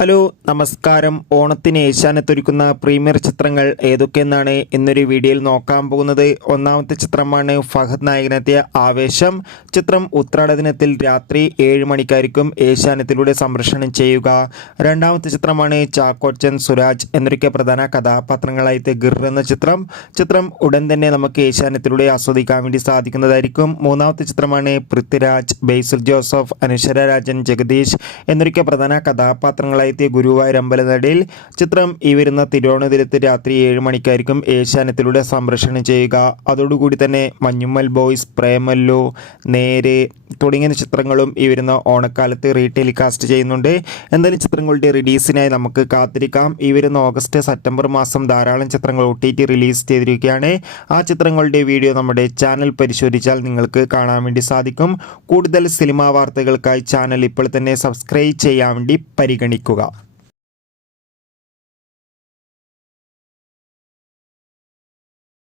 Hello നമസ്കാരം. ഓണത്തിന് ഏഷ്യാനത്തൊരുക്കുന്ന premier ചിത്രങ്ങൾ ഏതൊക്കെയെന്നാണ് ഇന്നൊരു വീഡിയോയിൽ നോക്കാൻ പോകുന്നത്. ഒന്നാമത്തെ ചിത്രമാണ് ഫഹദ് നായകനെത്തിയ ആവേശം. ചിത്രം ഉത്രാട ദിനത്തിൽ രാത്രി ഏഴ് മണിക്കായിരിക്കും ഏഷ്യാനത്തിലൂടെ സംപ്രേഷണം ചെയ്യുക. രണ്ടാമത്തെ ചിത്രമാണ് ചാക്കോച്ചൻ സുരാജ് എന്നൊക്കെ പ്രധാന കഥാപാത്രങ്ങളായിട്ട് ഗിർ എന്ന ചിത്രം. ചിത്രം ഉടൻ തന്നെ നമുക്ക് ഏഷ്യാനത്തിലൂടെ ആസ്വദിക്കാൻ വേണ്ടി സാധിക്കുന്നതായിരിക്കും. മൂന്നാമത്തെ ചിത്രമാണ് പൃഥ്വിരാജ് ബേസിൽ ജോസഫ് അനുശ്വര രാജൻ ജഗദീഷ് എന്നൊക്കെ പ്രധാന കഥാപാത്രങ്ങളായി എത്തിയ ഗുരുവായൂർ അമ്പലനടയിൽ ചിത്രം ഈ വരുന്ന തിരുവനന്തപുരത്ത് രാത്രി ഏഴ് മണിക്കായിരിക്കും ഏഷ്യാനത്തിലൂടെ സംപ്രേഷണം ചെയ്യുക. അതോടുകൂടി തന്നെ മഞ്ഞുമ്മൽ ബോയ്സ് പ്രേമല്ലോ നേര് തുടങ്ങിയ ചിത്രങ്ങളും ഈ വരുന്ന ഓണക്കാലത്ത് റീടെലികാസ്റ്റ് ചെയ്യുന്നുണ്ട്. എന്തായാലും ചിത്രങ്ങളുടെ റിലീസിനായി നമുക്ക് കാത്തിരിക്കാം. ഈ വരുന്ന ഓഗസ്റ്റ് സെപ്റ്റംബർ മാസം ധാരാളം ചിത്രങ്ങൾ ഒ ടി ടി റിലീസ് ചെയ്തിരിക്കുകയാണ്. ആ ചിത്രങ്ങളുടെ വീഡിയോ നമ്മുടെ ചാനൽ പരിശോധിച്ചാൽ നിങ്ങൾക്ക് കാണാൻ വേണ്ടി സാധിക്കും. കൂടുതൽ സിനിമാ വാർത്തകൾക്കായി ചാനൽ ഇപ്പോൾ തന്നെ സബ്സ്ക്രൈബ് ചെയ്യാൻ വേണ്ടി പരിഗണിക്കുക നൽകുക